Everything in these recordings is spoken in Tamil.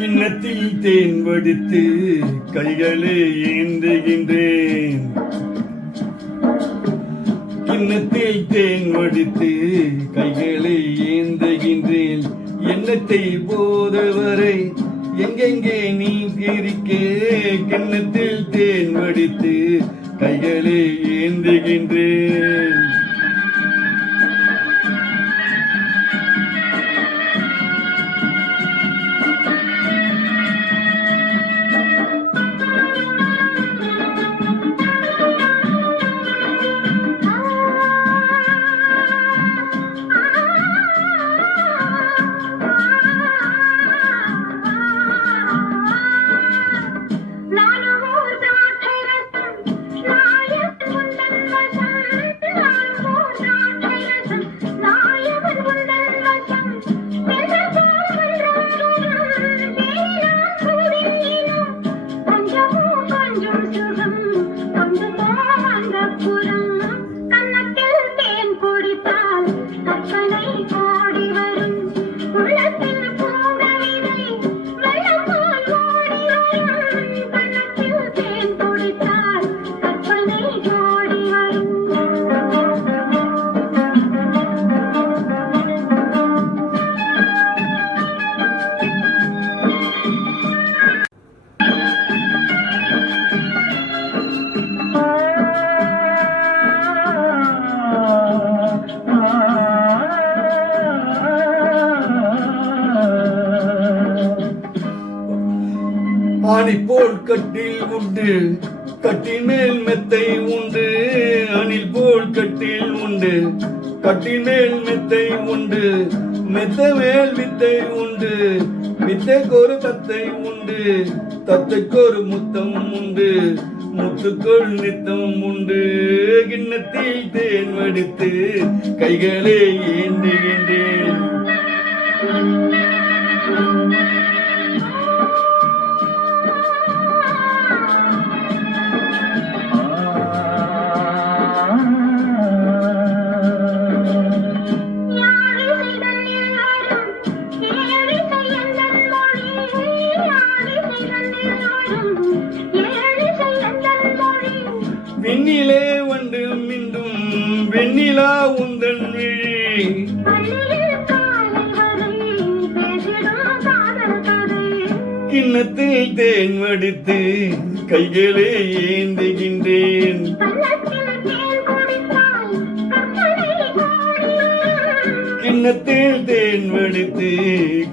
கிண்ணத்தில் தேன் வடித்து கைகளை ஏந்துகின்றேன். கிண்ணத்தில் தேன் வடித்து கைகளை ஏந்துகின்றேன். எண்ணத்தை போதவரை எங்கெங்கே நீ இருக்க. கிண்ணத்தில் தேன் வடித்து கைகளை ஏந்துகின்றேன். ஆணி போல் கட்டில் உண்டு, கட்டின் மேல் மெத்தை உண்டு. அணில் போல் கட்டில் உண்டு, கட்டின் மேல் மெத்தை உண்டு. மெத்த மேல் வித்தை உண்டு, வித்தைக்கொரு தத்தை உண்டு. தத்தைக்கொரு முத்தம் உண்டு, முத்துக்குள் நித்தம் உண்டு. கிண்ணத்தில் தேன் வடித்து கைகளை ஏந்துகின்றேன். விண்ணிலே வந்து மின்னும் வெண்ணிலா உந்தன் விழி. கிண்ணத்தில் தேன் வடித்து கைகளை ஏந்துகின்றேன். கிண்ணத்தில் தேன் வடித்து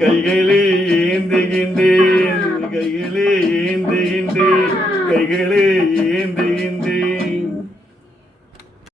கைகளை ஏந்துகின்றேன். கைகளை ஏந்துகின்றேன். கைகளை ஏந்து